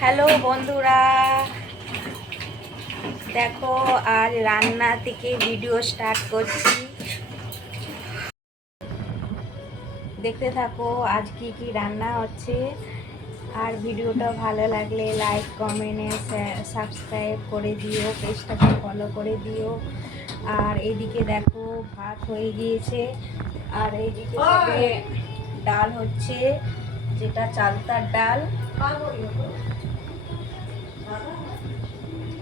Hello বন্ধুরা। দেখো আজ রান্না থেকে ভিডিও স্টার্ট করছি। দেখতে থাকো আজ কি কি রান্না হচ্ছে। আর ভিডিওটা ভালো লাগলে লাইক কমেন্টে সাবস্ক্রাইব করে দিও পেজটাকে ফলো করে দিও। আর এইদিকে দেখো ভাত হয়ে গিয়েছে। আর এইদিকে ডাল হচ্ছে যেটা চালতার ডাল।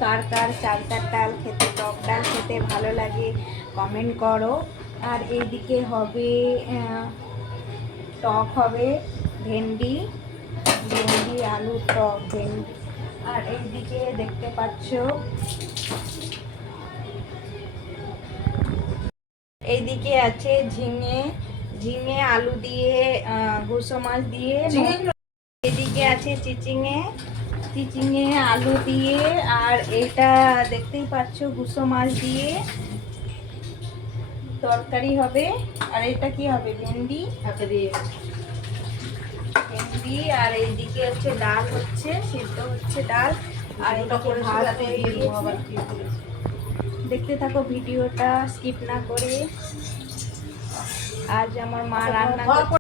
কার কার চালতার ডাল খেতে টক ডাল খেতে ভালো লাগে কমেন্ট করো। আর এইদিকে হবে টক হবে ভেন্ডি ভেন্ডি আলু টক ভেন্ডি। আর এইদিকে দেখতে পাচ্ছ এইদিকে আছে ঝিঙে ঝিঙে আলু দিয়ে গুঁসো মাছ দিয়ে এদিকে আছে চিচিঙে। চিচিঙে আলু দিয়ে আর এটা দেখতেই পাচ্ছ গুঁসো মাছ দিয়ে। তরকারি হবে। আর এটা কি হবে ভেন্ডি? দিয়ে। ভেন্ডি আর এইদিকে হচ্ছে ডাল হচ্ছে সিদ্ধ হচ্ছে ডাল। আর এটা হয়ে দেখতে থাকো ভিডিওটা স্কিপ না করে। আজ আমার মা রান্না করছে।